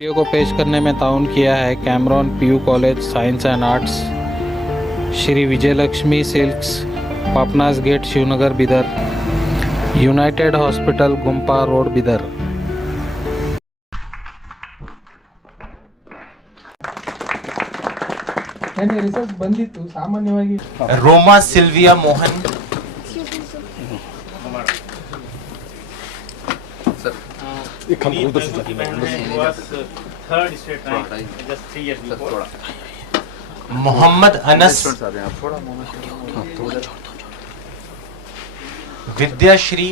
Video को पेश करने में ताउन किया है Cameron PU college science and arts, Shri Vijayalakshmi silks, Papnas gate, Shivnagar, Bidar, united hospital, Gumpa road, Bidar. Result ಬಂದಿತ್ತು ಸಾಮಾನ್ಯವಾಗಿ Roma Sylvia Mohan, Mohammad Anas, Vidyashree,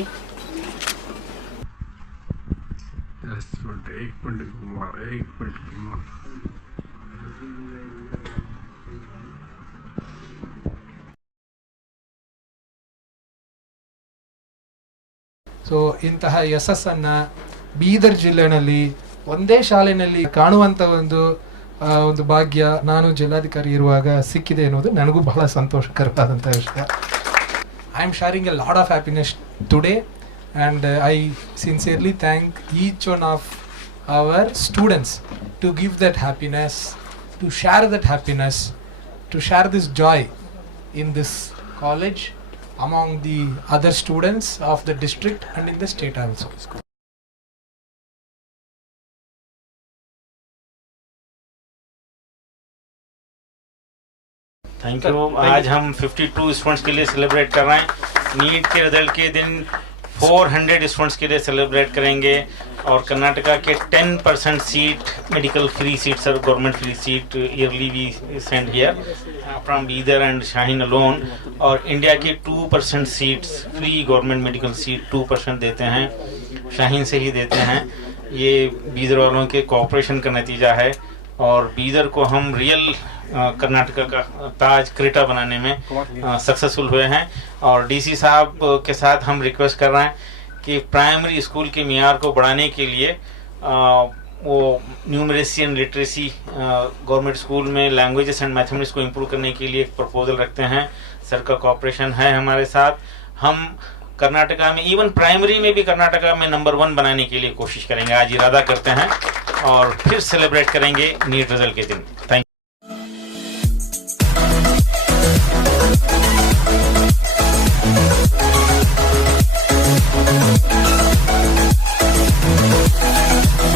so ಇಂತಹ ಯಶಸ್ಸನ್ನು ಬೀದರ್ ಜಿಲ್ಲೆನಲ್ಲಿ ಒಂದೇ ಶಾಲೆಯಲ್ಲಿ ಕಾಣುವಂಥ ಒಂದು ಭಾಗ್ಯ ನಾನು ಜಿಲ್ಲಾಧಿಕಾರಿ ಇರುವಾಗ ಸಿಕ್ಕಿದೆ ಅನ್ನೋದು ನನಗೂ ಬಹಳ ಸಂತೋಷಕರವಾದಂಥ ವಿಷಯ. I am sharing a lot of happiness today and I sincerely thank each one of our students to give that happiness, to share that happiness, to share this joy in this college among the other students of the district and in the state also. Thank you. आज हम 52 students के लिए celebrate कर रहे हैं। NEET के result के दिन 400 स्टूडेंट्स के लिए सेलिब्रेट करेंगे और कर्नाटका के 10% seat medical free seat sir government free seat yearly we send here from Bidar and Shaheen alone, और इंडिया की 2% seats free government medical seat 2% देते हैं, शाहीन से ही देते हैं। ये बीदर वालों के कोऑपरेशन का नतीजा है और बीदर को हम रियल कर्नाटका का ताज क्रेटा बनाने में सक्सेसफुल हुए हैं। और डीसी साहब के साथ हम रिक्वेस्ट कर रहे हैं कि प्राइमरी स्कूल के मियार को बढ़ाने के लिए वो numeracy and literacy government school में लैंग्वेजेस एंड मैथमेटिक्स को इम्प्रूव करने के लिए एक प्रपोजल रखते हैं। सर का कोऑपरेशन है हमारे साथ। हम कर्नाटका में इवन प्राइमरी में भी कर्नाटका में नंबर 1 बनाने के लिए कोशिश करेंगे, आज इरादा करते हैं और फिर सेलिब्रेट करेंगे नीट रिजल्ट के दिन। थैंक